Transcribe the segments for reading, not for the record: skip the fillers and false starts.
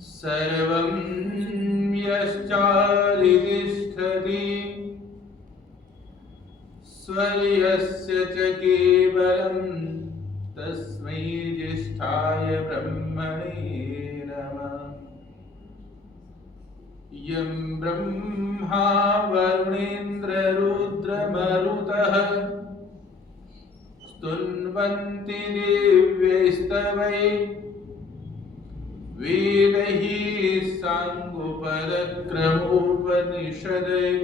सर्वं यश्चादितिष्ठति स्वयस्य च केवलं तस्मै ज्येष्ठाय ब्रह्मणे नमः। यं ब्रह्मा वरुणेन्द्ररुद्रमरुतः स्तुन्वन्ति दिव्यैस्तवैः वेदैः साङ्गोपदक्रमोपनिषदैः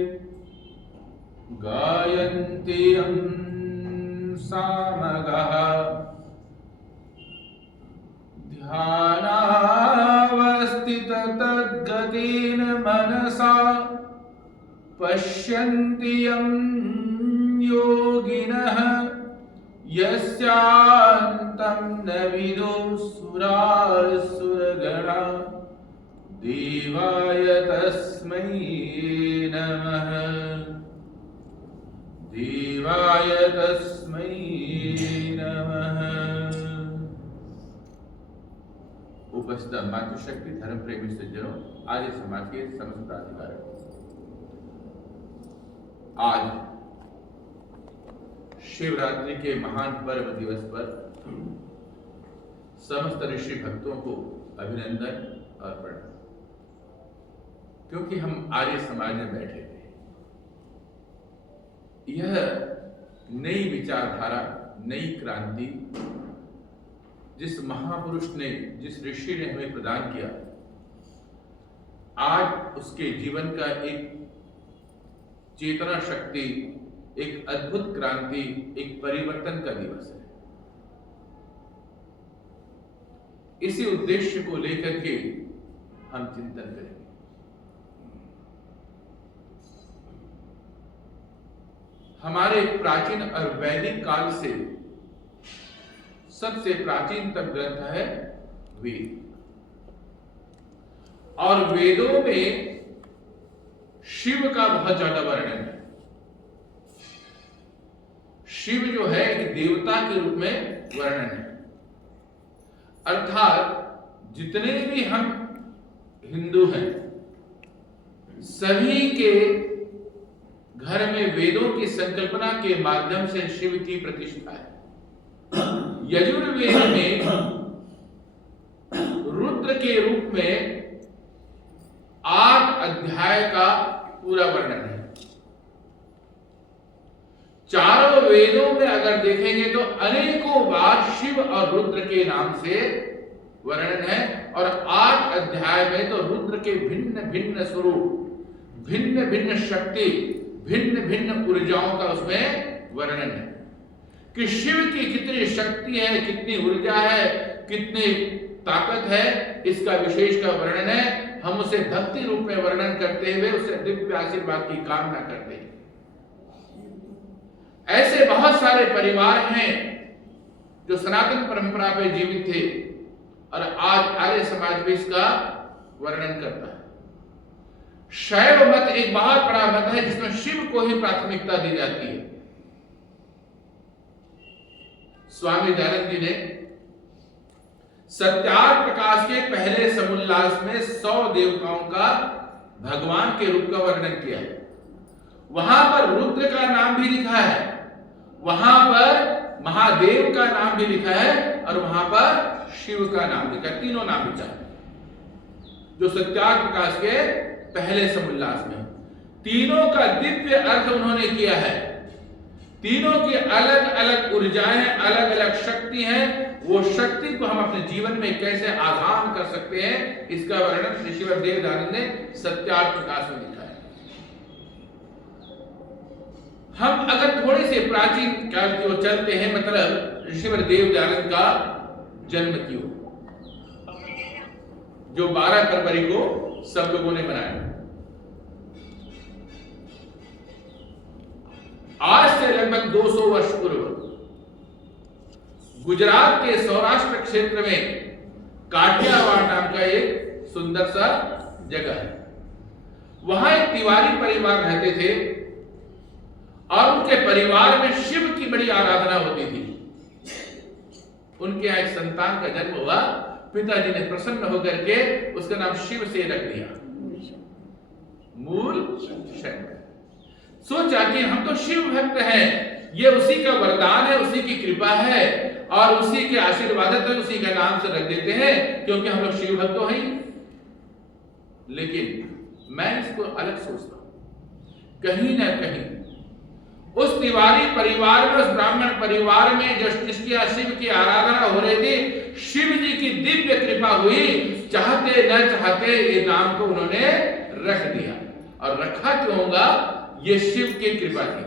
गायन्ति यं सामगाः ध्यानावस्थिततद्गतेन मनसा पश्यन्ति यं योगिनः यस्यान्तं न विदुः देवाय तस्मै नमः। देवाय तस्मै नमः। उपस्थित मातृशक्ति धर्म प्रेमी सज्जनों, आर्य समाज के समस्त अधिकारी, आज शिवरात्रि के महान पर्व दिवस पर समस्त ऋषि भक्तों को अभिनंदन और प्रणाम। क्योंकि हम आर्य समाज में बैठे थे, यह नई विचारधारा, नई क्रांति जिस महापुरुष ने, जिस ऋषि ने हमें प्रदान किया, आज उसके जीवन का एक चेतना शक्ति, एक अद्भुत क्रांति, एक परिवर्तन का दिवस है। इसी उद्देश्य को लेकर के हम चिंतन करेंगे। हमारे प्राचीन और वैदिक काल से सबसे प्राचीनतम ग्रंथ है वेद, और वेदों में शिव का बहुत ज्यादा वर्णन है। शिव जो है एक देवता के रूप में वर्णन है, अर्थात जितने भी हम हिंदू हैं, सभी के घर में वेदों की संकल्पना के माध्यम से शिव की प्रतिष्ठा है। यजुर्वेद में रुद्र के रूप में 8 अध्याय का पूरा वर्णन है। चारों वेदों में अगर देखेंगे तो अनेकों बार शिव और रुद्र के नाम से वर्णन है, और 8 अध्याय में तो रुद्र के भिन्न भिन्न स्वरूप, भिन्न भिन्न शक्ति, भिन्न भिन्न ऊर्जाओं का उसमें वर्णन है कि शिव की कितनी शक्ति है, कितनी ऊर्जा है, कितनी ताकत है, इसका विशेष का वर्णन है। हम उसे भक्ति रूप में वर्णन करते हुए उसे दिव्य आशीर्वाद की कामना करते हैं। ऐसे बहुत सारे परिवार हैं जो सनातन परंपरा पे जीवित थे, और आज आर्य समाज भी इसका वर्णन करता है। शैव मत एक बहुत बड़ा मत है जिसमें शिव को ही प्राथमिकता दी जाती है। स्वामी दयानंद जी ने सत्यार्थ प्रकाश के पहले समुल्लास में 100 देवताओं का भगवान के रूप का वर्णन किया है। वहां पर रुद्र का नाम भी लिखा है, वहां पर महादेव का नाम भी लिखा है, और वहां पर शिव का नाम लिखा है। तीनों नाम लिखा है जो सत्यार्थ प्रकाश के पहले समुल्लास में। तीनों का दिव्य अर्थ उन्होंने किया है। तीनों की अलग अलग ऊर्जाएं, अलग अलग शक्ति हैं। वो शक्ति को हम अपने जीवन में कैसे आधान कर सकते हैं, इसका वर्णन ऋषिवर देव दयानंद ने सत्यार्थ प्रकाश में लिखा है। हम अगर थोड़े से प्राचीन काल की ओर चलते हैं, मतलब ऋषिवर देव दयानंद का जन्म क्यों, जो 12 फरवरी को सब लोगों ने मनाया। आज से लगभग 200 वर्ष पूर्व गुजरात के सौराष्ट्र क्षेत्र में काठियावाड़ नाम का एक सुंदर सा जगह है। वहां एक तिवारी परिवार रहते थे, और उनके परिवार में शिव की बड़ी आराधना होती थी। उनके यहाँ एक संतान का जन्म हुआ, पिताजी ने प्रसन्न होकर के उसका नाम शिव से रख दिया, मूल शंकर। सोचा कि हम तो शिव भक्त हैं, ये उसी का वरदान है, उसी की कृपा है और उसी के आशीर्वाद है, उसी का नाम से रख देते हैं क्योंकि हम लोग शिव भक्त तो हैं। लेकिन मैं इसको अलग सोचता हूं, कहीं ना कहीं उस तिवारी परिवार में, उस ब्राह्मण परिवार में जिसकी शिव की आराधना हो रही थी, शिव जी की दिव्य कृपा हुई, चाहते न चाहते ये नाम को उन्होंने रख दिया। और रखा क्यों होगा? ये शिव की कृपा थी।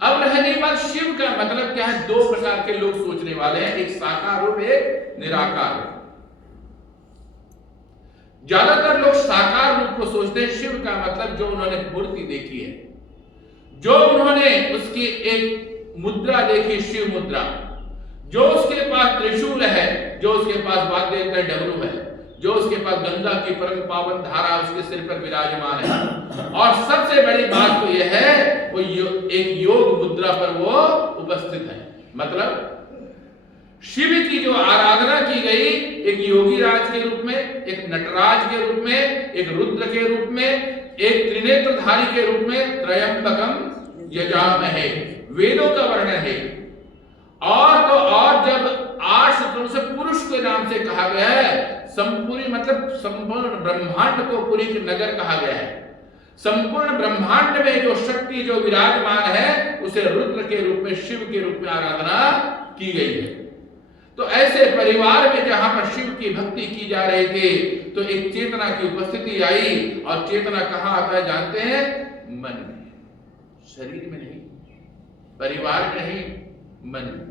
अब रहने बात शिव का मतलब क्या है? दो प्रकार के लोग सोचने वाले हैं, एक साकार रूप, एक निराकार रूप। ज्यादातर लोग साकार रूप को सोचते हैं। शिव का मतलब जो उन्होंने मूर्ति देखी है, जो उन्होंने उसकी एक मुद्रा देखी, शिव मुद्रा, जो उसके पास त्रिशूल है, जो उसके पास वाद्य यंत्र डमरू है, जो उसके पास गंगा की परम पावन धारा उसके सिर पर विराजमान है, और सबसे बड़ी बात तो यह है वो एक योग मुद्रा पर वो उपस्थित है। मतलब शिव की जो आराधना की गई, एक योगी राज के रूप में, एक नटराज के रूप में, एक रुद्र के रूप में, एक त्रिनेत्रधारी के रूप में, त्रयंबकम यजामहे, वेदों का वर्णन है। और तो और जब 8 सूत्रों से पुरुष के नाम से कहा गया है, संपूर्ण मतलब संपूर्ण ब्रह्मांड को पुरी नगर कहा गया है। संपूर्ण ब्रह्मांड में जो शक्ति जो विराजमान है, उसे रुद्र के रूप में, शिव के रूप में आराधना की गई है। तो ऐसे परिवार में जहां पर शिव की भक्ति की जा रही थी, तो एक चेतना की उपस्थिति आई। और चेतना कहां आता है जानते हैं? मन में, शरीर में नहीं, परिवार में नहीं, मन में।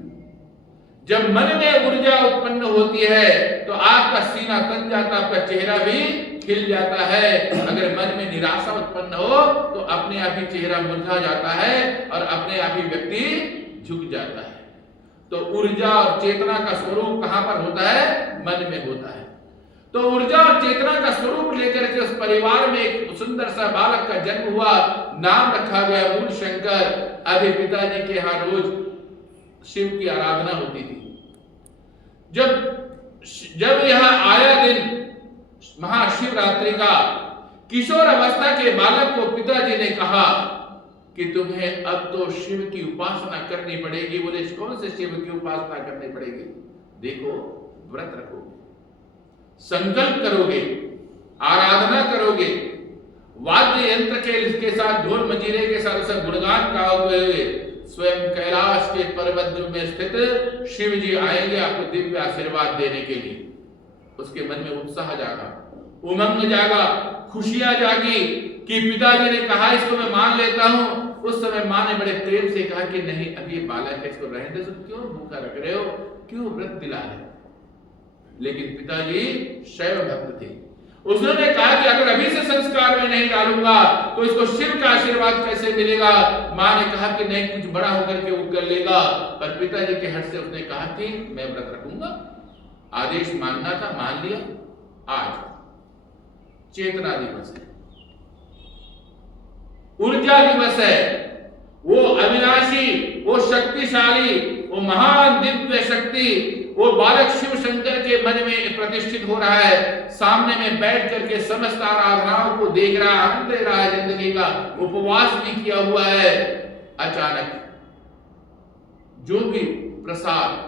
जब मन में ऊर्जा उत्पन्न होती है तो आपका सीना तन जाता, आपका चेहरा भी खिल जाता है। अगर मन में निराशा उत्पन्न हो तो अपने आप ही चेहरा मुरझा जाता है और अपने आप ही व्यक्ति झुक जाता है। तो ऊर्जा और चेतना का स्वरूप कहां पर होता है? मन में होता है। तो ऊर्जा और चेतना का स्वरूप लेकर के उस परिवार में एक सुंदर सा बालक का जन्म हुआ, नाम रखा गया मूल शंकर। अभी पिताजी के यहाँ रोज शिव की आराधना होती थी। जब यह आया दिन महाशिवरात्रि का, किशोर अवस्था के बालक को पिताजी ने कहा कि तुम्हें अब तो शिव की उपासना करनी पड़ेगी। बोले कौन से शिव की उपासना करनी पड़ेगी? देखो, व्रत रखोगे, संकल्प करोगे, आराधना करोगे, वाद्य यंत्र के साथ, ढोल मंजीरे के साथ उसे गुणगान गाओगे, स्वयं कैलाश के पर्वत में स्थित शिव जी आएंगे आपको दिव्य आशीर्वाद देने के लिए। उसके मन में उत्साह जागा, उमंग जागा, खुशियां जागी कि पिताजी ने कहा इसको मैं मान लेता हूं। उस समय मां ने बड़े प्रेम से कहा कि नहीं, अभी ये बालक है, इसको रहने दो, क्यों भूखा रख रहे हो, क्यों व्रत दिला रहे हो? लेकिन पिताजी शैव भक्त थे। उसने कहा कि अगर अभी से संस्कार में नहीं डालूंगा तो इसको शिव का आशीर्वाद कैसे मिलेगा? मां ने कहा कि नहीं, कुछ बड़ा होकर के वो कर लेगा। पर पिताजी के हट से उसने कहा कि मैं व्रत रखूंगा। आदेश मानना था, मान लिया। आज चेतना दिवस है, ऊर्जा दिवस है। वो अविनाशी, वो शक्तिशाली, वो महान दिव्य शक्ति, वो बालक शिव शंकर के मन में प्रतिष्ठित हो रहा है। सामने में बैठ करके समस्त आराधनाओं को देख रहा है, आनंद ले रहा है जिंदगी का, उपवास भी किया हुआ है। अचानक जो भी प्रसाद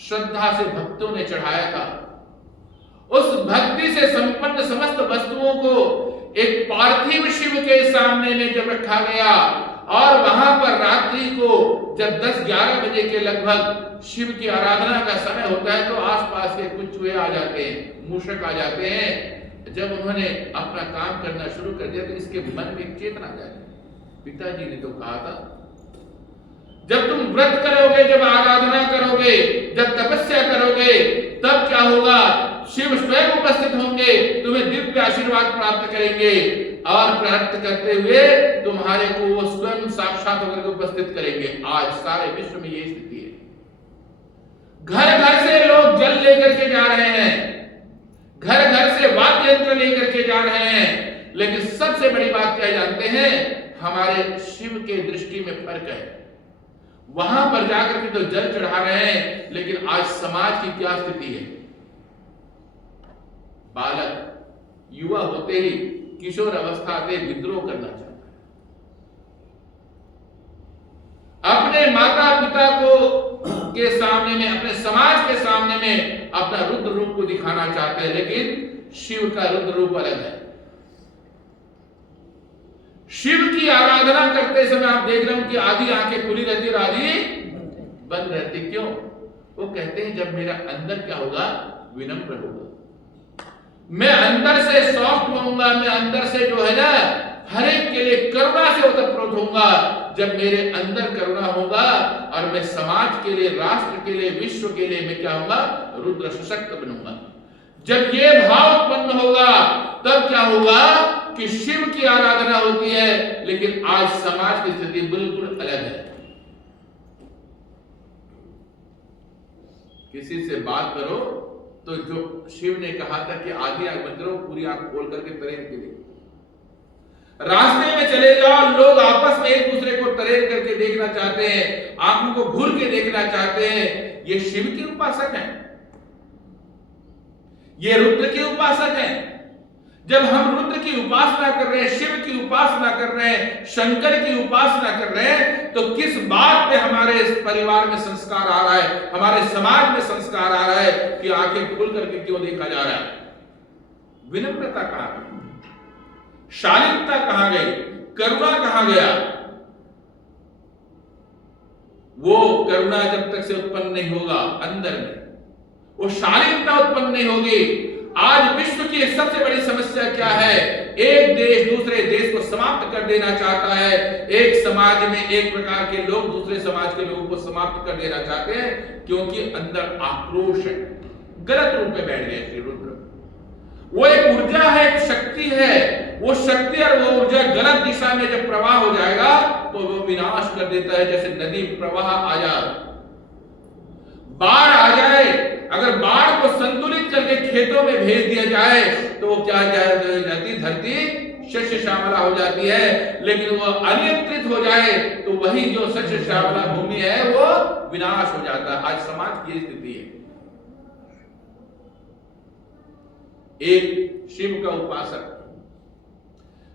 श्रद्धा से भक्तों ने चढ़ाया था, उस भक्ति से संपन्न समस्त वस्तुओं को एक पार्थिव शिव के सामने में जब रखा गया, और वहां पर रात्रि को जब 10-11 बजे के लगभग शिव की आराधना का समय होता है, तो आसपास के कुछ चूहे आ जाते हैं, मूषक आ जाते हैं। जब उन्होंने अपना काम करना शुरू कर दिया तो इसके मन में चेतना जागी। पिताजी ने तो कहा था, जब तुम व्रत करोगे, जब आराधना करोगे, जब तपस्या करोगे, तब क्या होगा? शिव स्वयं उपस्थित होंगे, तुम्हें दिव्य आशीर्वाद प्राप्त करेंगे, और प्राप्त करते हुए तुम्हारे को वो स्वयं साक्षात होकर के उपस्थित करेंगे। आज सारे विश्व में ये स्थिति है। घर घर से लोग जल लेकर के जा रहे हैं, घर घर से वाद्य यंत्र लेकर के जा रहे हैं, लेकिन सबसे बड़ी बात क्या जानते हैं? हमारे शिव के दृष्टि में फर्क है। वहां पर जाकर के तो जल चढ़ा रहे हैं, लेकिन आज समाज की क्या स्थिति है? बालक युवा होते ही, किशोर अवस्था आते विद्रोह करना चाहता है, अपने माता पिता को के सामने में, अपने समाज के सामने में अपना रुद्र रूप को दिखाना चाहते हैं, लेकिन शिव का रुद्र रूप अलग है। शिव की आराधना करते समय आप देख रहे हो कि आधी आंखें खुली रहती और आधी बंद रहती। क्यों? वो कहते हैं जब मेरा अंदर क्या होगा? विनम्र होगा, मैं अंदर से सॉफ्ट होऊंगा, मैं अंदर से जो है ना हर एक के लिए करुणा से ओतप्रोत होऊंगा। जब मेरे अंदर करुणा होगा और मैं समाज के लिए, राष्ट्र के लिए, विश्व के लिए मैं क्या होगा? रुद्र सशक्त बनूंगा। जब ये भाव उत्पन्न होगा तब क्या होगा कि शिव की आराधना होती है, लेकिन आज समाज की स्थिति बिल्कुल अलग है। किसी से बात करो तो जो शिव ने कहा था कि आधी आंख बंद करो, पूरी आंख खोल करके तरेर के देखो। रास्ते में चले जाओ, लोग आपस में एक दूसरे को तरेर करके देखना चाहते हैं, आंखों को घूर के देखना चाहते हैं। ये शिव के उपासक हैं, ये रुद्र के उपासक हैं। जब हम रुद्र की उपासना कर रहे हैं, शिव की उपासना कर रहे हैं, शंकर की उपासना कर रहे हैं, तो किस बात पे हमारे इस परिवार में संस्कार आ रहा है, हमारे समाज में संस्कार आ रहा है कि आंखें खुल करके क्यों देखा जा रहा है? विनम्रता कहां गई? शालीनता कहां गई? करुणा कहां गया? वो करुणा जब तक से उत्पन्न नहीं होगा अंदर में, वो शालीनता उत्पन्न नहीं होगी। आज विश्व की सबसे बड़ी समस्या क्या है? एक देश दूसरे देश को समाप्त कर देना चाहता है। एक समाज में एक प्रकार के लोग दूसरे समाज के लोगों को समाप्त कर देना चाहते हैं, क्योंकि अंदर आक्रोश है, गलत रूप में बैठ गए श्री रुद्र। वो एक ऊर्जा है, एक शक्ति है। वो शक्ति और वो ऊर्जा गलत दिशा में जब प्रवाह हो जाएगा तो वो विनाश कर देता है। जैसे नदी प्रवाह आ जाए, बाढ़ आ जाए, अगर बाढ़ को संतुलित करके खेतों में भेज दिया जाए तो वो क्या जाती? धरती शस्य श्यामला हो जाती है। लेकिन वो अनियंत्रित हो जाए तो वही जो शस्य श्यामला भूमि है वो विनाश हो जाता है। आज समाज की स्थिति है। एक शिव का उपासक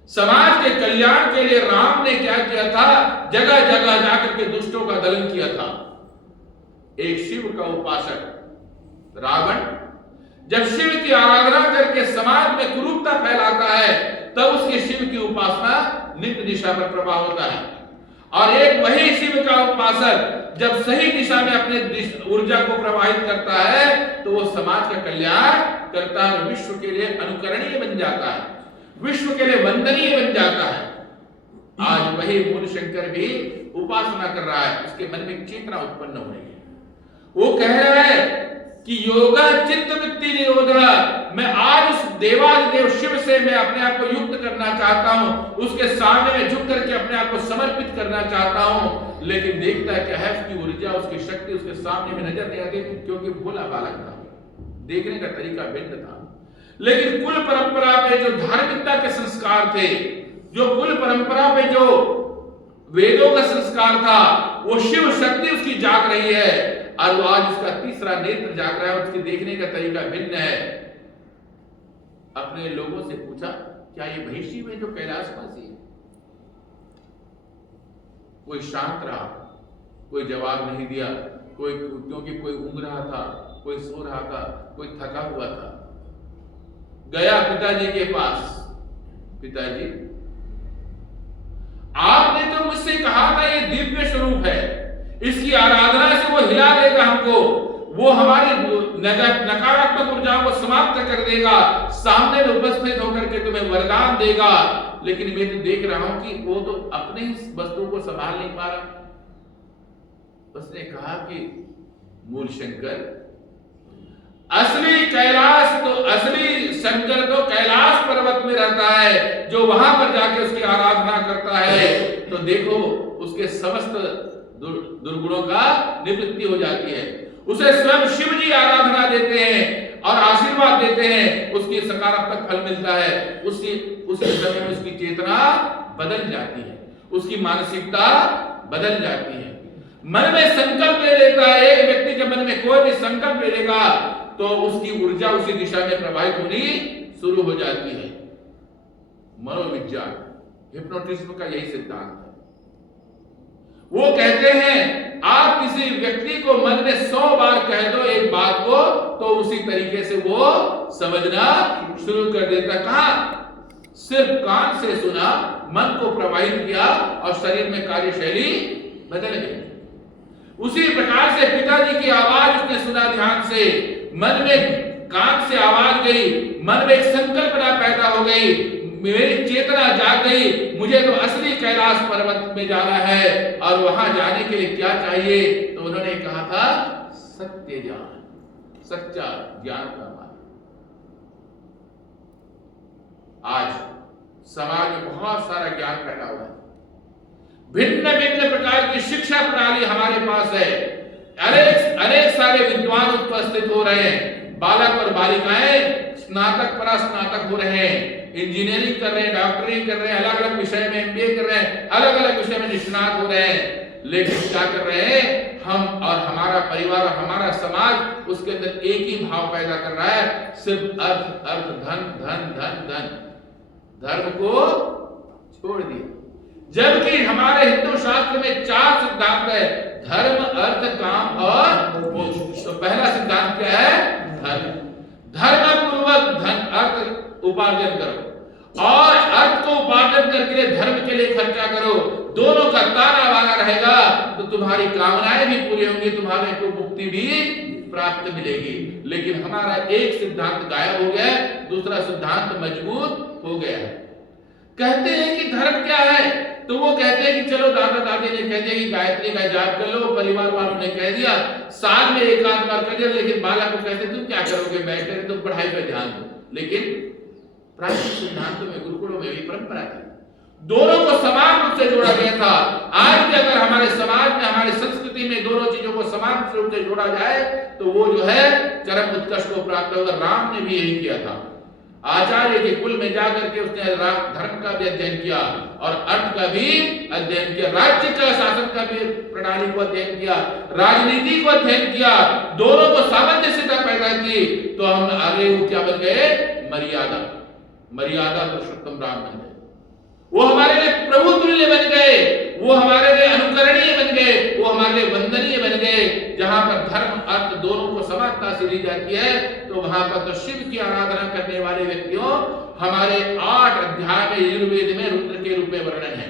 समाज के कल्याण के लिए राम ने क्या किया था? जगह जगह जाकर के दुष्टों का दलन किया था। एक शिव का उपासक रावण जब शिव की आराधना करके समाज में कुरूपता फैलाता है, तब उसके शिव की उपासना नित्य दिशा पर प्रवाह होता है। और एक वही शिव का उपासक जब सही दिशा में अपने ऊर्जा को प्रवाहित करता है तो वो समाज का कल्याण करता है, विश्व के लिए अनुकरणीय बन जाता है, विश्व के लिए वंदनीय बन जाता है। आज वही मूल शंकर भी उपासना कर रहा है, उसके मन में चेतना उत्पन्न हो रही है। वो कह रहा है कि योगा चित्त वृत्ति निरोधा, मैं आज उस देवादिदेव शिव से मैं अपने आप को युक्त करना चाहता हूं, उसके सामने में झुक करके अपने आप को समर्पित करना चाहता हूं। लेकिन देखता है क्या है, उसकी ऊर्जा, उसकी शक्ति उसके सामने में नजर नहीं आती, क्योंकि भोला बालक था, देखने का तरीका भिन्न था। लेकिन कुल परंपरा पे जो धार्मिकता के संस्कार थे, जो कुल परंपरा पे जो वेदों का संस्कार था, वो शिव शक्ति उसकी जाग रही है। और वो आज उसका तीसरा नेत्र जाग रहा है, उसके देखने का तरीका भिन्न है। अपने लोगों से पूछा, क्या ये वही शिव है जो कैलाशवासी है? कोई शांत रहा, कोई जवाब नहीं दिया, कोई, क्योंकि कोई ऊँघ रहा था, कोई सो रहा था, कोई थका हुआ था। गया पिताजी के पास, पिताजी आपने तो मुझसे कहा था ये दिव्य स्वरूप है, इसकी आराधना से वो हिला देगा हमको, वो हमारी नकारात्मक ऊर्जाओं को समाप्त कर देगा, सामने में उपस्थित होकर के तुम्हें वरदान देगा। लेकिन मैं तो देख रहा हूं कि वो तो अपने ही वस्तु को संभाल नहीं पा रहा। उसने कहा कि मूल शंकर, असली कैलाश तो, असली शंकर तो कैलाश पर्वत में रहता है, जो वहां पर जाके उसकी आराधना करता है तो देखो उसके समस्त दुर्गुणों का निवृत्ति हो जाती है। उसे स्वयं शिव जी आराधना देते हैं और आशीर्वाद देते हैं, उसकी सकारात्मक फल मिलता है। उसी समय में उसकी चेतना बदल जाती है, उसकी मानसिकता बदल जाती है। मन में संकल्प ले लेता है, एक व्यक्ति के मन में कोई भी संकल्प ले लेगा तो उसकी ऊर्जा उसी दिशा में प्रवाहित होनी शुरू हो जाती है। मनोविज्ञान, हिप्नोटिज्म का यही सिद्धांत है। वो कहते हैं आप किसी व्यक्ति को मन में 100 बार कह दो एक बात को तो उसी तरीके से वो समझना शुरू कर देता। कहां? सिर्फ कान से सुना, मन को प्रवाहित किया और शरीर में कार्यशैली बदल गई। उसी प्रकार से पिताजी की आवाज उसने सुना ध्यान से, मन में कान से आवाज गई, मन में एक संकल्पना पैदा हो गई, मेरी चेतना जाग गई, मुझे तो असली कैलाश पर्वत में जाना है और वहां जाने के लिए क्या चाहिए? तो उन्होंने कहा था सत्य ज्ञान, सच्चा ज्ञान का मार्ग। आज समाज में बहुत सारा ज्ञान फैला हुआ है, भिन्न भिन्न प्रकार की शिक्षा प्रणाली हमारे पास है, अनेक सारे विद्वान उपस्थित हो रहे हैं, बालक और बालिकाएं स्नातक परास्नातक हो रहे हैं, इंजीनियरिंग कर रहे हैं, डॉक्टरी कर रहे हैं, अलग अलग विषय में एमबीए कर रहे हैं, अलग अलग विषय में निष्णात हो रहे हैं। लेकिन क्या कर रहे हैं? हम और हमारा परिवार और हमारा समाज उसके अंदर एक ही भाव पैदा कर रहा है, सिर्फ अर्थ अर्थ धन धन धन धन, धर्म को छोड़ दिया। जबकि हमारे हिंदू शास्त्र में 4 सिद्धांत है, धर्म अर्थ काम और मोक्ष। तो पहला सिद्धांत क्या है? धर्म। धर्म पूर्वक धन अर्थ उपार्जन करो और अर्थ को उपार्जन करके धर्म के लिए खर्चा करो, दोनों का ताना बाना रहेगा तो तुम्हारी कामनाएं भी पूरी होंगी, तुम्हारे को मुक्ति भी प्राप्त मिलेगी। लेकिन हमारा एक सिद्धांत गायब हो गया, दूसरा सिद्धांत मजबूत हो गया है। कहते हैं कि धर्म क्या है? तो वो कहते हैं कि चलो दादा दादी ने कह दिया कि गायत्री का जाप कर लो, परिवार वालों ने कह दिया, साल में एक आध बार कर दिया, लेकिन बालक को कहते तुम क्या करोगे, बैठे तुम पढ़ाई पर ध्यान दो। लेकिन प्राचीन सिद्धांतों में, गुरुकुलों में भी परंपरा थी, दोनों को समान रूप से जोड़ा गया था। आज भी अगर हमारे समाज में, हमारी संस्कृति में दोनों चीजों को समान रूप से जोड़ा जाए तो वो जो है चरम उत्कर्ष को प्राप्त होगा। राम ने भी यही किया था, आचार्य के कुल में जाकर के उसने धर्म का भी अध्ययन किया और अर्थ का भी अध्ययन किया, राज्य का शासन का भी प्रणाली को अध्ययन किया, राजनीति को अध्ययन किया, दोनों को सामंजस्यता पैदा की। तो हम आगे वो क्या बन गए? मर्यादा, मर्यादा पुरुषोत्तम राम बन गए। वो हमारे लिए प्रभु तुल्य बन गए, वो हमारे लिए अनुकरणीय बन गए, वो हमारे लिए वंदनीय बन गए। जहां पर धर्म अर्थ दोनों को समानता से ली जाती है तो वहां पर तो शिव की आराधना करने वाले व्यक्तियों, हमारे 8 अध्याय में यजुर्वेद में रुद्र के रूप में वर्णन है।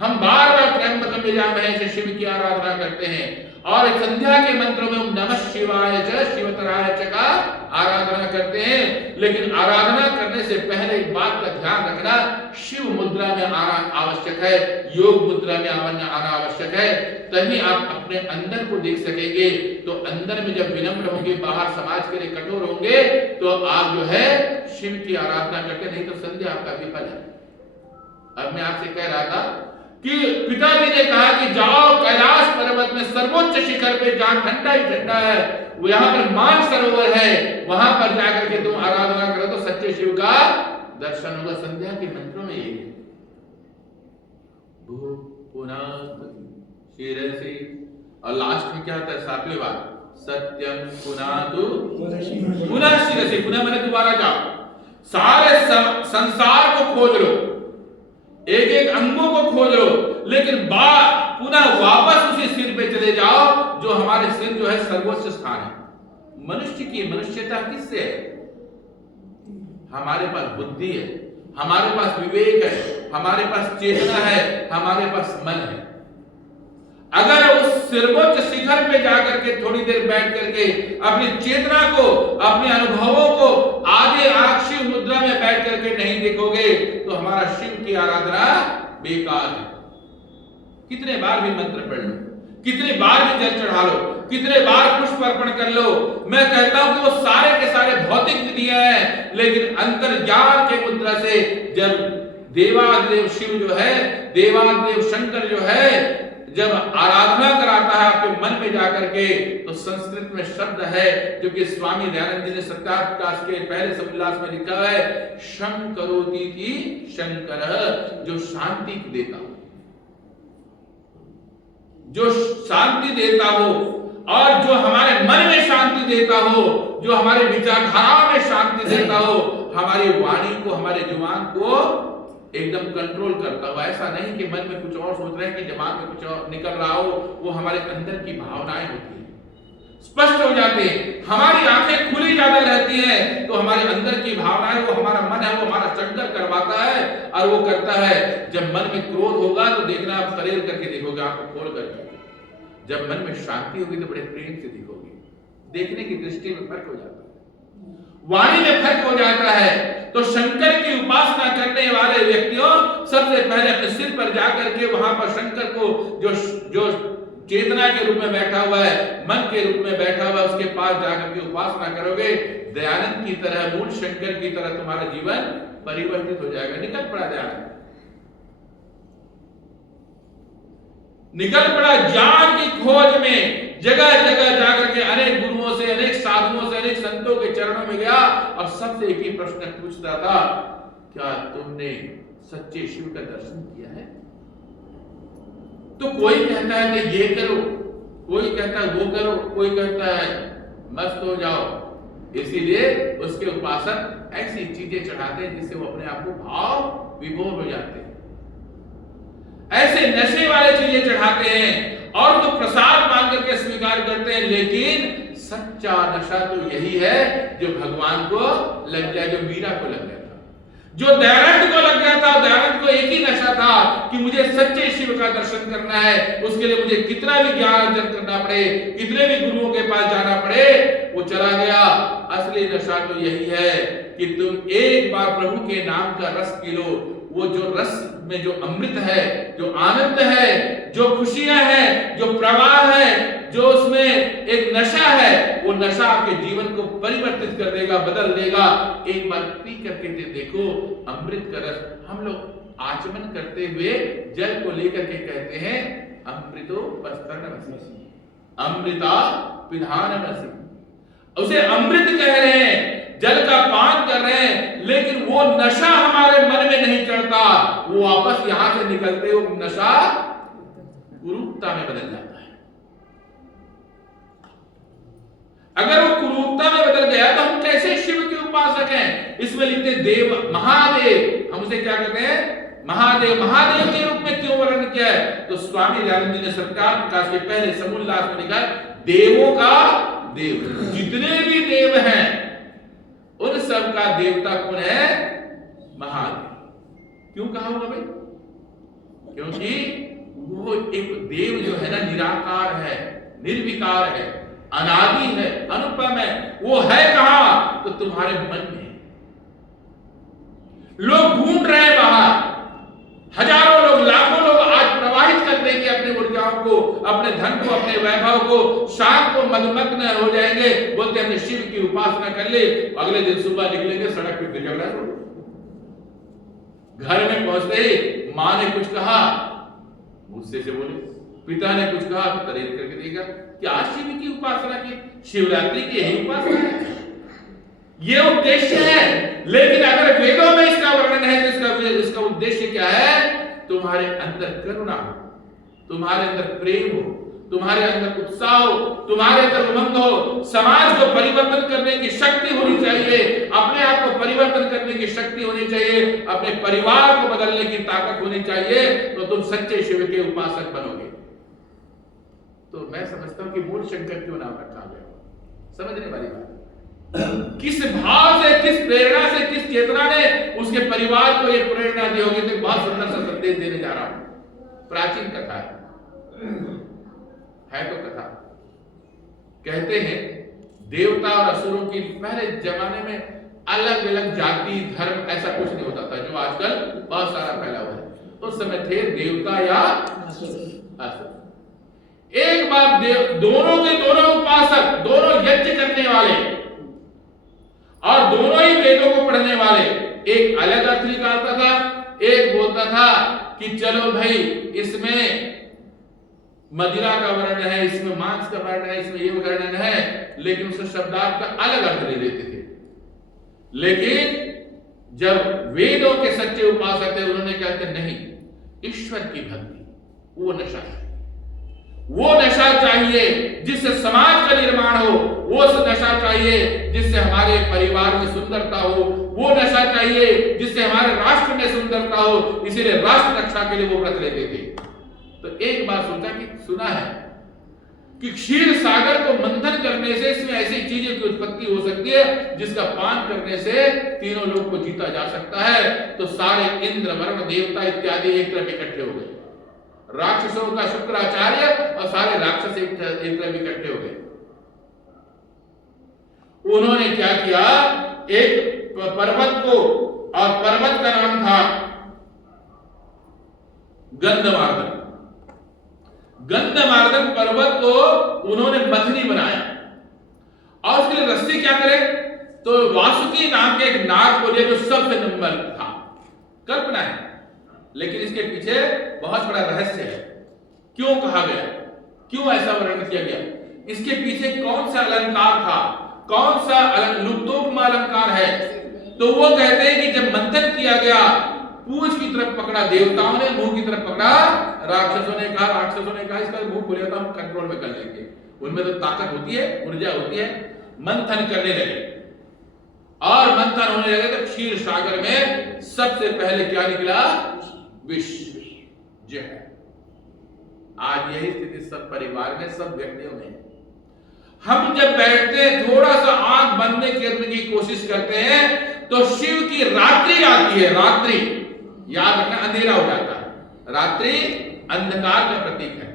हम बार बार त्र्यंबकम यजामहे से शिव की आराधना करते हैं और संध्या के मंत्रों में नमः शिवाय च शिवतराय च का आराधना करते हैं। लेकिन आराधना करने से पहले एक बात का ध्यान रखना, शिव मुद्रा में आना आवश्यक है, योग मुद्रा में आना आवश्यक है, तभी आप अपने अंदर को देख सकेंगे। तो अंदर में जब विनम्र होंगे, बाहर समाज के लिए कठोर होंगे, तो आप जो है शिव की आराधना करते, नहीं तो संध्या आपका विफल है। अब मैं आपसे कह रहा था कि पिताजी ने कहा कि जाओ कैलाश पर्वत में सर्वोच्च शिखर पे, जहां ठंडा ही ठंडा है, वो यहाँ पर मान सरोवर है, वहां पर जाकर के तुम आराधना करो तो सच्चे शिव का दर्शन होगा। संध्या के मंत्रों में यही है, भू पुनः शिरसि, और लास्ट में क्या होता है? 7वें बार सत्यम पुनातु पुनः शिरसि, पुनः मैंने दोबारा जाओ, सारे संसार को खोज लो, एक एक अंगों को खोज लो, लेकिन पुनः वापस उसी सिर पे चले जाओ जो हमारे सिर जो है सर्वोच्च स्थान है। मनुष्य की मनुष्यता किससे है? हमारे पास बुद्धि है, हमारे पास विवेक है, हमारे पास चेतना है, हमारे पास मन है। अगर उस सर्वोच्च शिखर पे जाकर के थोड़ी देर बैठ करके अपनी चेतना को, अपने अनुभवों को आधे आंख शिव मुद्रा में बैठ करके नहीं देखोगे तो हमारा शिव की आराधना बेकार है। कितने बार भी मंत्र पढ़ लो, कितने बार भी जल चढ़ा लो, कितने बार पुष्प अर्पण कर लो, मैं कहता हूं कि वो सारे के सारे भौतिक विधियां हैं, लेकिन अंतर्ज्ञान के मुद्रा से जब देवादेव शिव जो है, देवादेव शंकर जो है, जब आराधना कराता है आपके मन में जाकर के, तो संस्कृत में शब्द है जो कि स्वामी दयानंद जी ने सत्याप्रकाश के पहले समुल्लास में लिखा है, शंकरोति की शंकर, जो शांति देता। जो शांति देता हो और जो हमारे मन में शांति देता हो, जो हमारे विचारधाराओं में शांति देता हो, हमारी वाणी को, हमारे जुबान को एकदम कंट्रोल करता हो। ऐसा नहीं कि मन में कुछ और सोच रहे हैं कि दिमाग में कुछ और निकल रहा हो, वो हमारे अंदर की भावनाएं होती है, स्पष्ट हो जाते हैं। हमारी आंखें खुली ज्यादा रहती हैं तो हमारे अंदर की भावनाएं, वो हमारा मन है, वो हमारा संकर करवाता है और वो करता है। जब मन में क्रोध होगा तो देखना, आप शरीर करके देखोगे, आंखों खोल करके। जब मन में शांति होगी तो बड़े प्रेम से देखोगे, देखने की दृष्टि में फर्क हो जाता है, वाणी में फर्क हो जाता है। तो शंकर की उपासना करने वाले व्यक्तियों सबसे पहले अपने सिर पर जाकर के वहां पर शंकर को, जो चेतना के रूप में बैठा हुआ है, मन के रूप में बैठा हुआ है, उसके पास जाकर के उपासना करोगे, दयानंद की तरह, मूल शंकर की तरह तुम्हारा जीवन परिवर्तित हो जाएगा। निकल पड़ा दयानंद, निकल पड़ा ज्ञान की खोज में, जगह जगह जाकर के अनेक गुरुओं से, अनेक साधुओं से, अनेक संतों के चरणों में गया और सबसे एक ही प्रश्न पूछता था, क्या तुमने सच्चे शिव का दर्शन किया है? तो कोई कहता है कि ये करो, कोई कहता है वो करो, कोई कहता है मस्त हो जाओ। इसीलिए उसके उपासक ऐसी चीजें चढ़ाते हैं जिससे वो अपने आप को भाव विभोर हो जाते हैं, ऐसे नशे वाले चीजें चढ़ाते हैं और तो प्रसाद मांग करके स्वीकार करते हैं। लेकिन सच्चा नशा तो यही है जो भगवान को लग जाए, जो मीरा को लग गया था, जो दयानंद को लग गया था। दयानंद को एक ही नशा था कि मुझे सच्चे शिव का दर्शन करना है, उसके लिए मुझे कितना भी ज्ञान अर्जन करना पड़े, कितने भी गुरुओं के पास जाना पड़े, वो चला गया। असली नशा तो यही है कि तुम एक बार प्रभु के नाम का रस पी लो। वो जो रस में जो अमृत है, जो आनंद है, जो खुशियां हैं, जो प्रवाह है, जो उसमें एक नशा है, वो नशा आपके जीवन को परिवर्तित कर देगा, बदल देगा। एक बार पी करके देखो अमृत का रस। हम लोग आचमन करते हुए जल को लेकर के कहते हैं अमृतो पस्तरणमसि, अमृता पिधानमसि। उसे अमृत कह रहे हैं, जल का पान कर रहे हैं, लेकिन वो नशा हमारे मन में नहीं चढ़ता, वो वापस यहां से निकलते हो नशा कुरूपता में बदल जाता है। अगर वो कुरूपता में बदल गया तो हम कैसे शिव के उपासक हैं? इसमें लिखते देव महादेव, हम उसे क्या कहते हैं? महादेव। महादेव के रूप में क्यों वर्णन किया है? तो स्वामी दयानंद जी ने सत्कार प्रकाश के पहले समूलदास में लिखा देवों का देव, जितने भी देव हैं उन सब का देवता कौन है? महादेव। क्यों कहा होगा भाई? क्योंकि वो एक देव जो है ना, निराकार है, निर्विकार है, अनादि है, अनुपम है। वो है कहां? तो तुम्हारे मन में। लोग ढूंढ रहे हैं बाहर, हजारों लोग, लाखों लोग आज प्रवाहित कर देंगे अपने ऊर्जाओं को, अपने धन को, अपने वैभव को, शाम को मदमग्न हो जाएंगे, बोलते हमने शिव की उपासना कर ले। अगले दिन सुबह निकलेंगे, सड़क पे फिर झगड़ा हो। घर में पहुंचते ही मां ने कुछ कहा, गुस्से से बोले, पिता ने कुछ कहा तो तरीफ करके देगा कि आज शिव की उपासना की, शिवरात्रि की यही उपासना है, ये उद्देश्य है। लेकिन अगर वेदों में इसका वर्णन है तो इसका उद्देश्य क्या है? तुम्हारे अंदर करुणा हो, तुम्हारे अंदर प्रेम हो, तुम्हारे अंदर उत्साह हो, तुम्हारे अंदर उमंग हो, समाज को परिवर्तन करने की शक्ति होनी चाहिए, अपने आप को परिवर्तन करने की शक्ति होनी चाहिए, अपने परिवार को बदलने की ताकत होनी चाहिए, तो तुम सच्चे शिव के उपासक बनोगे। तो मैं समझता हूं कि मूल शंकर क्यों नाम रखा गया, समझने वाली बात। किस भाव से, किस प्रेरणा से, किस चेतना ने उसके परिवार को एक प्रेरणा दी होगी। तो बहुत सुंदर सा संदेश देने जा रहा हूं। प्राचीन कथा है तो कथा। कहते हैं देवता और असुरों की पहले जमाने में अलग अलग जाति, धर्म, ऐसा कुछ नहीं होता था जो आजकल बहुत सारा फैला हुआ है। उस समय थे देवता या असुर। एक बार दोनों के दोनों उपासक, दोनों यज्ञ करने वाले और दोनों ही वेदों को पढ़ने वाले, एक अलग अर्थ निकालता था, एक बोलता था कि चलो भाई इसमें मदिरा का वर्णन है, इसमें मांस का वर्णन है, इसमें ये वर्णन है, लेकिन उसके शब्दार्थ का अलग अर्थ ले लेते थे। लेकिन जब वेदों के सच्चे उपासक थे, उन्होंने कहते नहीं, ईश्वर की भक्ति वो नशा है, वो नशा चाहिए जिससे समाज का निर्माण हो, वो नशा चाहिए जिससे हमारे परिवार में सुंदरता हो, वो नशा चाहिए जिससे हमारे राष्ट्र में सुंदरता हो। इसीलिए राष्ट्र रक्षा के लिए वो व्रत लेते थे। तो एक बार सोचा कि सुना है कि क्षीर सागर को मंथन करने से इसमें ऐसी चीजों की उत्पत्ति हो सकती है जिसका पान करने से तीनों लोग को जीता जा सकता है। तो सारे इंद्र वरुण देवता इत्यादि एक तरफ इकट्ठे हो गए, राक्षसों का शुक्राचार्य और सारे राक्षस एक तरफ इकट्ठे हो गए। उन्होंने क्या किया, एक पर्वत को, और पर्वत का नाम था गंधमार्दन। गंधमार्दन पर्वत को उन्होंने मथनी बनाया, और उसके लिए रस्सी क्या करे, तो वासुकी नाम के एक नाग को लिए जो सबसे नंबर था। कल्पना है, लेकिन इसके पीछे बहुत बड़ा रहस्य है। क्यों कहा गया, क्यों ऐसा वर्णन किया गया, इसके पीछे कौन सा अलंकार था, कौन सा लुप्तोपमा अलंकार है। तो वो कहते हैं कि जब मंथन किया गया, पूंछ की तरफ पकड़ा देवताओं ने, मुंह की तरफ पकड़ा राक्षसों ने कहा इसका मुंह खुलेगा तो हम कंट्रोल में कर लेंगे, उनमें तो ताकत होती है, ऊर्जा होती है। मंथन करने लगे, और मंथन होने लगे तो क्षीर सागर में सबसे पहले क्या निकला, विष, जहर। आज यही स्थिति सब परिवार में, सब व्यक्तियों में। हम जब बैठते हैं, थोड़ा सा आंख बंद करने की कोशिश करते हैं तो शिव की रात्रि आती है। रात्रि याद रखना, अंधेरा हो जाता है, रात्रि अंधकार का प्रतीक है।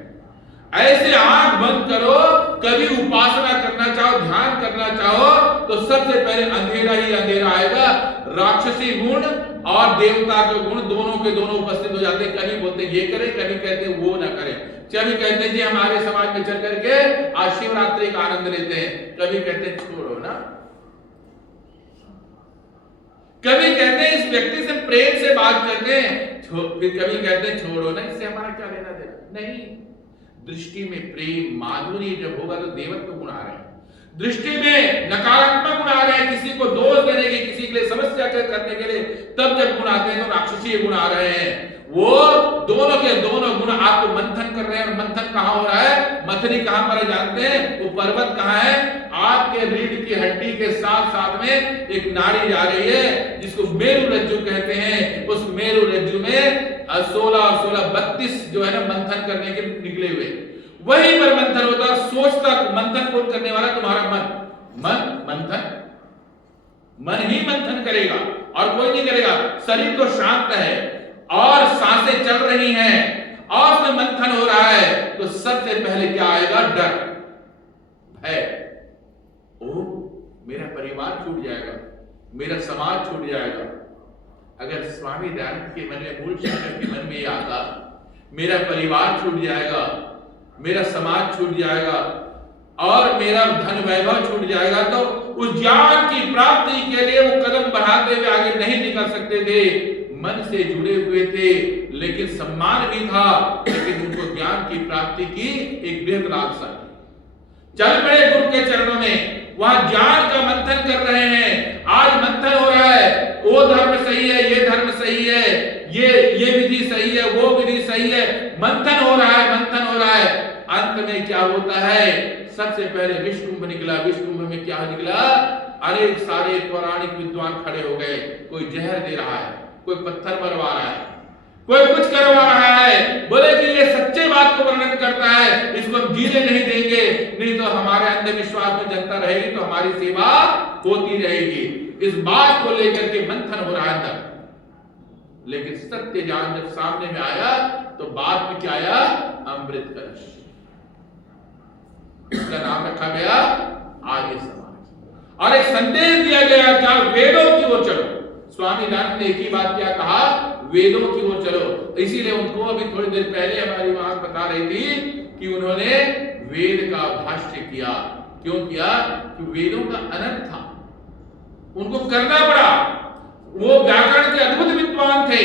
ऐसे आंख बंद करो, कभी उपासना करना चाहो, ध्यान करना चाहो, तो सबसे पहले अंधेरा ही अंधेरा आएगा। राक्षसी गुण और देवता के गुण दोनों के दोनों उपस्थित हो जाते हैं। कभी बोलते ये करें, कभी कहते हैं वो ना करें, कभी कहते हैं जी हमारे समाज में चल करके आज शिवरात्रि का आनंद लेते हैं, कभी कहते हैं छोड़ो ना, कभी कहते हैं इस व्यक्ति से प्रेम से बात करते हैं, फिर कभी कहते हैं छोड़ो ना, इससे हमारा क्या लेना देना। नहीं, दृष्टि में प्रेम माधुर्य जब होगा तो देवत्व गुण आ रहे हैं, दृष्टि में नकारात्मक गुण आ रहे हैं, किसी को दोष देने के, किसी के लिए समस्या करने के लिए, तब जब गुण आते हैं तो राक्षसीय गुण आ रहे हैं। वो दोनों के दोनों गुण आपको मंथन कर रहे हैं। और मंथन कहां हो रहा है, मथनी कहां पर जानते हैं, वो पर्वत कहां है, आपके रीढ़ की हड्डी के साथ साथ में एक नाड़ी जा रही है जिसको मेरु रज्जु कहते हैं। उस मेरु रज्जु में 16 32 जो है ना मंथन करने के निकले हुए, वहीं पर मंथन होता। सोचता मंथन कौन करने वाला, तुम्हारा मन मन ही मंथन करेगा और कोई नहीं करेगा। शरीर तो शांत है और सांसें चल रही हैं और उसमें मंथन हो रहा है, तो सबसे पहले क्या आएगा, डर, भय। ओ मेरा परिवार छूट जाएगा, मेरा समाज छूट जाएगा। अगर स्वामी दयानंद के मन में, मूल शंकर के मन में आता मेरा परिवार छूट जाएगा, मेरा समाज छूट जाएगा और मेरा धन वैभव छूट जाएगा, तो उस ज्ञान की प्राप्ति के लिए वो कदम बढ़ाते हुए आगे नहीं निकल सकते थे। मन से जुड़े हुए थे, लेकिन सम्मान भी था, लेकिन उनको ज्ञान की प्राप्ति की एक बेहद लालसा चल पड़े गुरु के चरणों में, वहां ज्ञान का मंथन कर रहे हैं। आज मंथन हो रहा है, वो धर्म सही है, ये धर्म सही है, ये विधि सही है, वो विधि सही है, मंथन हो रहा है, मंथन हो रहा है। अंत में क्या होता है, सबसे पहले विष कुंभ निकला। विष कुंभ में क्या निकला, अनेक सारे पौराणिक विद्वान खड़े हो गए, कोई जहर दे रहा है, कोई पत्थर मरवा रहा है, कोई कुछ करवा रहा है, बोले कि ये सच्चे बात को वर्णन करता है, इसको हम जीने नहीं देंगे, नहीं तो हमारे अंधविश्वास में जनता रहेगी तो हमारी सेवा होती रहेगी। इस बात को लेकर के मंथन हो रहा है। लेकिन सत्य ज्ञान जब सामने में आया तो बाद में क्या आया, अमृत कलश, इसका नाम रखा गया आर्य समाज। और एक संदेश दिया गया, क्या वेदों की ओर चलो। स्वामी दयानंद ने एक ही बात क्या कहा, वेदों की ओर चलो। इसीलिए उनको अभी थोड़ी देर पहले हमारी मां बता रही थी कि उन्होंने वेद का भाष्य किया। क्यों किया, कि वेदों का अनंत था, उनको करना पड़ा। वो व्याकरण के अद्भुत विद्वान थे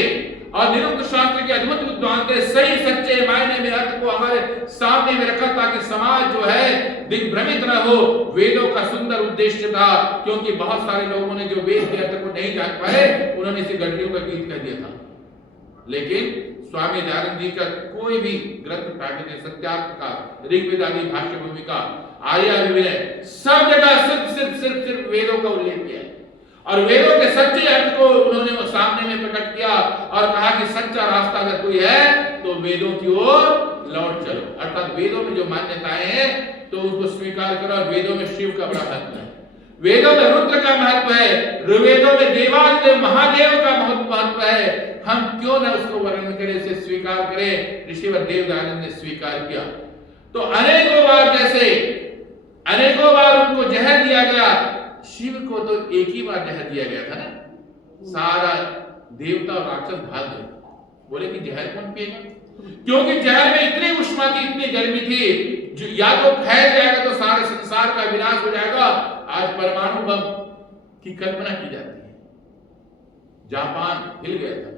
और निरुक्त शास्त्र के अद्भुत विद्वान थे। सही सच्चे मायने में अर्थ को हमारे सामने में रखा ताकि समाज जो है दिग्भ्रमित न हो। वेदों का सुंदर उद्देश्य था, क्योंकि बहुत सारे लोगों ने जो वेद के अर्थ को नहीं जान पाए, उन्होंने इसे गड्ढियों का गीत कह दिया था। लेकिन स्वामी दयानंद जी का कोई भी ग्रंथ उठाते थे, सत्यार्थ का, ऋग्वेद आदि भाष्य भूमिका, आर्या विनय, सब जगह सिर्फ वेदों का उल्लेख किया है और वेदों के सच्चे अर्थ को उन्होंने सामने में प्रकट किया और कहा कि सच्चा रास्ता अगर कोई है तो वेदों की ओर लौट चलो। अर्थात वेदों में जो मान्यताएं हैं तो उसको स्वीकार करो। और वेदों में शिव का बड़ा महत्व है, वेदों में रुद्र का महत्व है, वेदों में देवादिदेव महादेव का महत्व है। हम क्यों ना उसको वर्णन करें, उसे स्वीकार करें। ऋषिवर देव दयानंद ने स्वीकार किया। तो अनेकों बार उनको जहर दिया गया। शिव को तो एक ही बार जहर दिया गया था ना, सारा देवता और राक्षस भाग गए। बोले कि जहर कौन पिएगा, क्योंकि जहर में इतनी उष्मा थी, इतनी गर्मी थी, जो या तो फैल जाएगा तो सारे संसार का विनाश हो जाएगा। आज परमाणु बम की कल्पना की जाती है, जापान हिल गया था।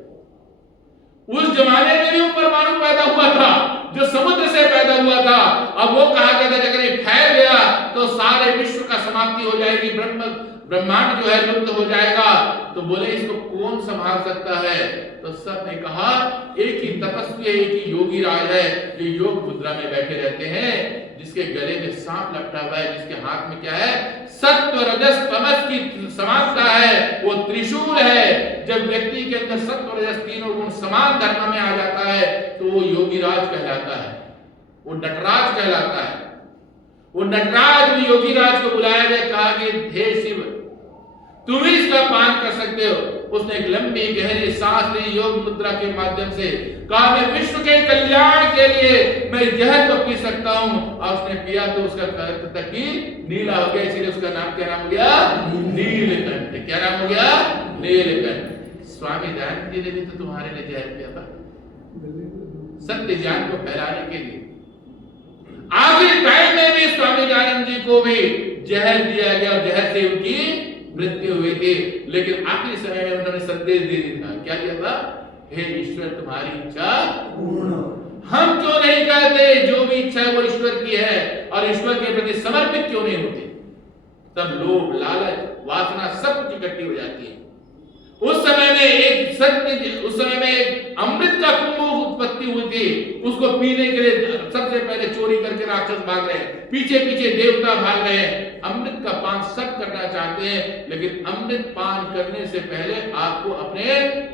उस जमाने में भी परमाणु पैदा हुआ था जो समुद्र से पैदा हुआ था। अब वो कहा गया था अगर ये फैल गया तो सारे विश्व का समाप्ति हो जाएगी, ब्रह्मांड जो है लुप्त हो जाएगा। तो बोले इसको कौन संभाल सकता है? तो सब ने कहा एक ही तपस्वी है, एक ही योगी राज है जो योग मुद्रा में बैठे रहते हैं, जिसके गले में सांप लपटा हुआ है, जिसके हाथ में क्या है, सत्व रजस तमस की समानता है, वो त्रिशूल है। जब व्यक्ति के अंदर सत्व रजस तीनों गुण समान धर्म में आ जाता है तो वो योगी राज कहलाता है, वो नटराज कहलाता है। वो नटराज योगी राज को बुलाया गया, कहा कि हे शिव तुम ही इसका पान कर सकते हो। उसने एक लंबी गहरी सांस ली योग मुद्रा के माध्यम से, कहा मैं विश्व के कल्याण के लिए मैं जहर को पी सकता हूं। और उसने पिया तो उसका तक ही नीला हो गया, इसलिए उसका नाम क्या नाम हो गया, नीलकंठ। क्या नाम हो गया, नीलकंठ। स्वामी दयानंद जी ने भी तो तुम्हारे लिए जहर पिया था, सत्य ज्ञान को फैलाने के लिए। आखिरी टाइम में भी स्वामी दयानंद जी को भी जहर दिया गया और जहर से उनकी मृत्यु हुई थी। लेकिन आखिरी समय में उन्होंने संदेश दे दिया था, क्या दिया था, हे ईश्वर तुम्हारी इच्छा पूर्ण। हम क्यों नहीं कहते जो भी इच्छा है वो ईश्वर की है, और ईश्वर के प्रति समर्पित क्यों नहीं होते? तब लोभ, लालच, वासना सब कुछ इकट्ठी हो जाती है। उस समय में एक अमृत का कुंभ उत्पत्ति हुई थी, उसको पीने के लिए सबसे पहले चोरी करके राक्षस भाग रहे हैं, पीछे पीछे देवता भाग रहे हैं। अमृत का पान सब करना चाहते हैं, लेकिन अमृत पान करने से पहले आपको अपने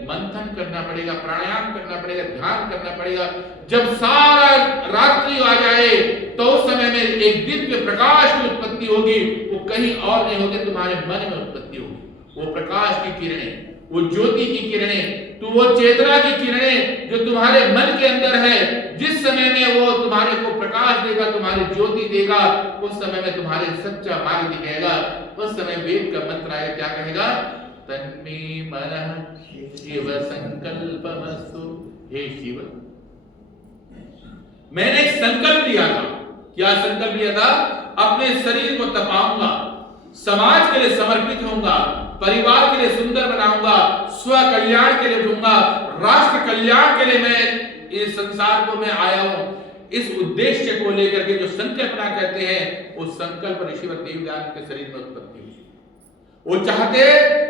मंथन करना पड़ेगा, प्राणायाम करना पड़ेगा, ध्यान करना पड़ेगा। जब सारा रात्रि आ जाए तो उस समय में एक दिव्य प्रकाश की उत्पत्ति होगी, वो कहीं और नहीं होगी, तुम्हारे मन में उत्पत्ति होगी। वो प्रकाश की किरणें, वो ज्योति की किरणें, तो वो चेतना की किरणें जो तुम्हारे मन के अंदर है, जिस समय में वो तुम्हारे को प्रकाश देगा, तुम्हारी ज्योति देगा, उस समय में तुम्हारे सच्चा मार्ग दिखेगा। उस समय वेद का मंत्र आएगा, क्या कहेगा, तन्मे मनः शिव संकल्पमस्तु। हे शिव, मैंने एक संकल्प लिया था। क्या संकल्प लिया था? अपने शरीर को तपाऊंगा, समाज के लिए समर्पित होऊंगा, परिवार के लिए सुंदर बनाऊंगा, स्व कल्याण के लिए दूंगा, राष्ट्र कल्याण के लिए मैं इस संसार को मैं आया हूं। इस उद्देश्य को लेकर के जो संकल्पना करते हैं, उस संकल्प ऋषिवर देवदयानंद के शरीर में उत्पत्ति हुई। वो चाहते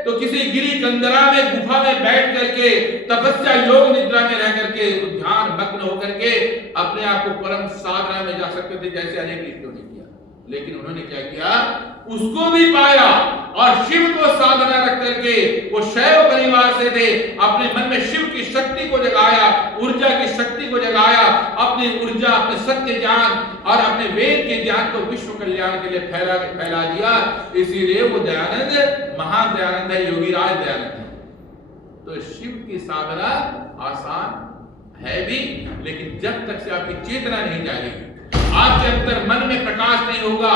तो किसी गिरी कंदरा में गुफा में बैठ करके तपस्या योग निद्रा में रह करके ध्यान मग्न होकर के अपने आप को परम साधना में जा सकते थे, जैसे अनेक ऋषियों ने किया। लेकिन उन्होंने क्या किया, उसको भी पाया और शिव को साधना रख करके वो शैव परिवार से थे, अपने मन में शिव की शक्ति को जगाया, ऊर्जा की शक्ति को जगाया, अपनी ऊर्जा, अपने सत्य ज्ञान और अपने वेद के ज्ञान को विश्व कल्याण के लिए फैला दिया। इसीलिए वो दयानंद महान दयानंद है, योगी राज दयानंद है। तो शिव की साधना आसान है भी, लेकिन जब तक से आपकी चेतना नहीं जागेगी, आपके अंतर मन में प्रकाश नहीं होगा,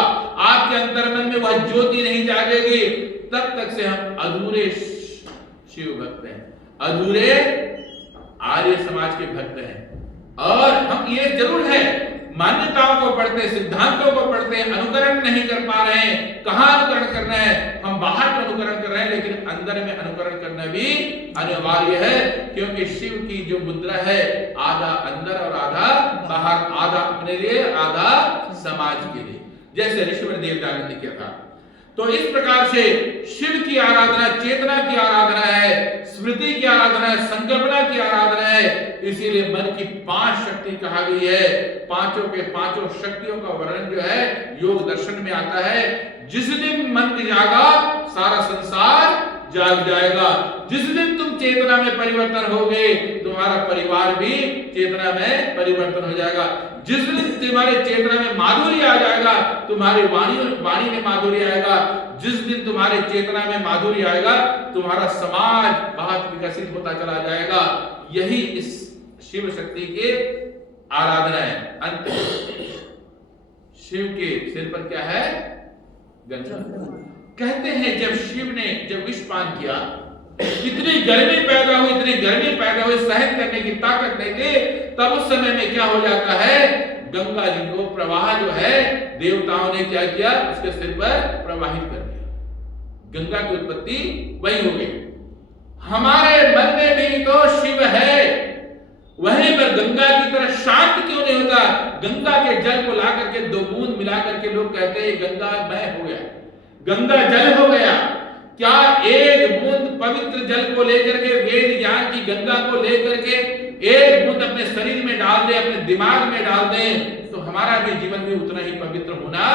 आपके अंतर मन में वह ज्योति नहीं जागेगी, तब तक से हम अधूरे शिव भक्त हैं, अधूरे आर्य समाज के भक्त हैं। और हम ये जरूर है, मान्यताओं को पढ़ते हैं, सिद्धांतों को पढ़ते हैं, अनुकरण नहीं कर पा रहे हैं। कहां अनुकरण करना है? हम बाहर का अनुकरण कर रहे हैं, लेकिन अंदर में अनुकरण करना भी अनिवार्य है, क्योंकि शिव की जो मुद्रा है, आधा अंदर और आधा बाहर, आधा अपने लिए, आधा समाज के लिए, जैसे ऋषिवर देवदयानंद ने किया था। तो इस प्रकार से शिव की आराधना चेतना की आराधना है, स्मृति शक्ति की आराधना है, संकल्पना की आराधना है। इसीलिए मन की 5 शक्ति कहा गई है। पांचों के पांचों शक्तियों का वर्णन जो है योग दर्शन में आता है। जिस दिन मन जागा सारा संसार जाग जाएगा। जिस दिन तुम चेतना में परिवर्तन होगे तुम्हारा परिवार भी चेतना में परिवर्तन हो जाएगा। जिस दिन तुम्हारे चेतना में माधुर्य आ जाएगा तुम्हारी वाणी में माधुर्य आएगा। जिस दिन तुम्हारे चेतना में माधुर्य आएगा तुम्हारा समाज बहुत विकसित होता चला जाएगा। यही इस शिव शक्ति के आराधना है। अंत शिव के सिर पर क्या है? गंगा। कहते हैं जब शिव ने जब विष पान किया इतनी गर्मी पैदा हुई सहन करने की ताकत नहीं थी। तब उस समय में क्या हो जाता है? गंगा जी को प्रवाह जो है देवताओं ने क्या किया? उसके सिर पर प्रवाहित कर दिया। गंगा की उत्पत्ति वही हो गई। हमारे मन में भी तो शिव है, वहीं पर गंगा की तरह शांत क्यों नहीं होता? गंगा के जल को ला करके 2 बूंद मिला करके लोग कहते हैं गंगा मय हो गया, गंगा जल हो गया। क्या एक बूंद पवित्र जल को लेकर के वेद ज्ञान की गंगा को लेकर के एक बूंद अपने शरीर में डाल दे, अपने दिमाग में डाल दे तो हमारा भी जीवन भी उतना ही पवित्र होना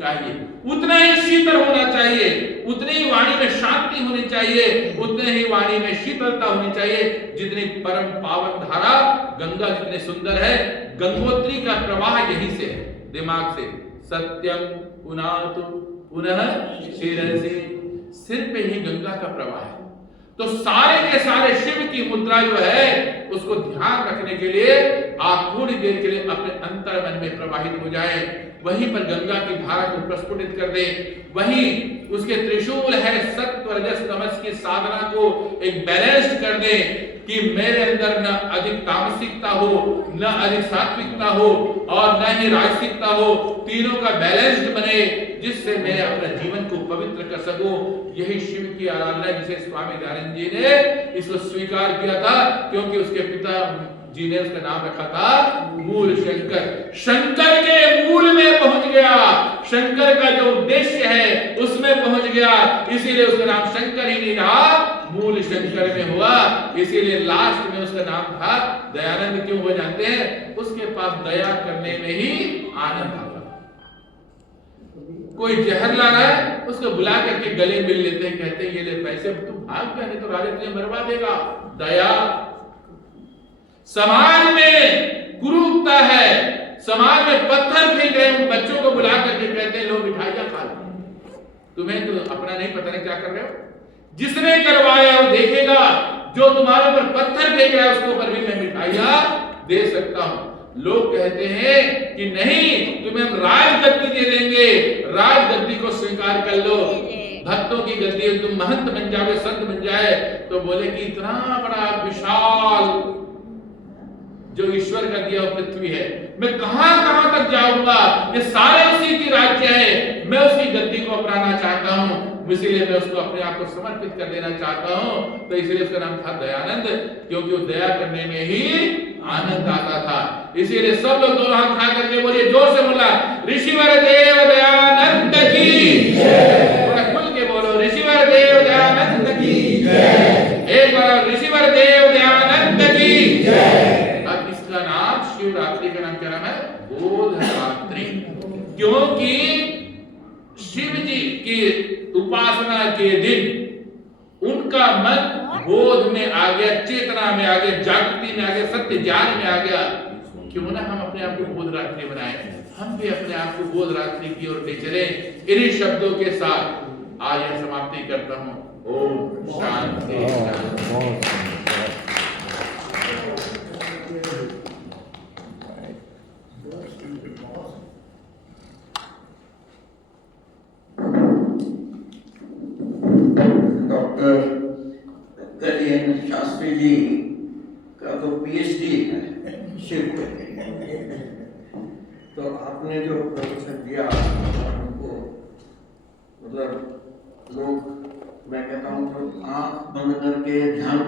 चाहिए, उतना ही शीतल होना चाहिए, उतनी ही वाणी में शांति होनी चाहिए, उतने ही वाणी में शीतलता होनी चाहिए जितनी परम पावन धारा गंगा जितने सुंदर है। गंगोत्री का प्रवाह यहीं से है, दिमाग से। सत्यम पुनातु पुनः शिरसि, सिर पे ही गंगा का प्रवाह है। तो सारे के सारे शिव की मुद्रा जो है उसको ध्यान रखने के लिए आप थोड़ी देर के लिए अपने अंतर मन में प्रवाहित हो जाए, वहीं पर गंगा की धारा को प्रस्फुटित कर दे। वहीं उसके त्रिशूल है सत्व रजस तमस की साधना को एक बैलेंस कर दे कि मेरे अंदर न अधिक तामसिकता हो, न अधिक सात्विकता हो और न ही राजसिकता हो, तीनों का बैलेंस्ड बने जिससे मैं अपने जीवन को पवित्र कर सकूं। यही शिव की आराधना जिसे स्वामी दयानंद जी ने इसको स्वीकार किया था, क्योंकि उसके पिता जी ने उसका नाम रखा था मूल शंकर। शंकर के मूल में पहुंच गया, शंकर का जो उद्देश्य है उसमें पहुंच गया, इसीलिए उसका नाम शंकर ही नहीं रहा, मूल शंकर में हुआ। इसीलिए लास्ट में उसका नाम था दयानंद। क्यों हो जानते हैं? उसके पास दया करने में ही आनंद आता। कोई जहर ला रहा है उसको बुला करके गले मिल लेते हैं, कहते हैं ये ले पैसे, तू भाग जा नहीं तो राजा तुझे मरवा देगा। दया। समाज में कुरूपता है, समाज में पत्थर फेंक रहे हैं, बच्चों को बुला करके कहते हैं लो मिठाइयां खा लो, तुम्हें तो अपना नहीं पता नहीं क्या कर रहे हो। जिसने करवाया वो देखेगा, जो तुम्हारे ऊपर पत्थर फेंक रहा है उसके ऊपर भी मैं मिठाइयां दे सकता हूं। लोग कहते हैं कि नहीं तुम्हें हम राजगद्दी दे देंगे, राजगद्दी को स्वीकार कर लो, भक्तों की गद्दी, तुम महंत बन जाओगे, संत बन जाए। तो बोले कि इतना बड़ा विशाल जो ईश्वर का दिया पृथ्वी है, मैं कहां तक जाऊंगा? ये सारे उसी की राज्य है, मैं उसकी गद्दी को अपनाना चाहता हूं, इसीलिए मैं उसको अपने आप को समर्पित कर देना चाहता हूं। तो इसलिए उसका नाम था दयानंद, क्योंकि वो दया करने में ही आनंद आता था। इसीलिए सब लोग दोनों हाथ उठा करके बोलिए, जोर से बोला, ऋषिवर देव दयानंद की जय। थोड़ा खुल के बोलो, ऋषिवर देव दयानंद की जय। एक बार ऋषिवर देव दयानंद की जय। अब इसका नाम शिवरात्रि का नाम क्या नाम है? बोधरात्रि। क्योंकि शिव जी की उपासना के दिन उनका मन बोध में आ गया, चेतना में आ गया, जागृति में आ गया, सत्य ज्ञान में आ गया। क्यों ना हम अपने आप को बोधरात्रि बनाएं, हम भी अपने आप को बोधरात्रि की ओर ले चले। इन्हीं शब्दों के साथ आज यह समाप्ति करता हूं। ओम शांति शांति। डॉक्टर शास्त्री जी का तो पीएचडी है शिव पे, तो आपने जो प्रवचन दिया हमको, मतलब लोग, मैं कहता हूँ तो आंख बंद करके ध्यान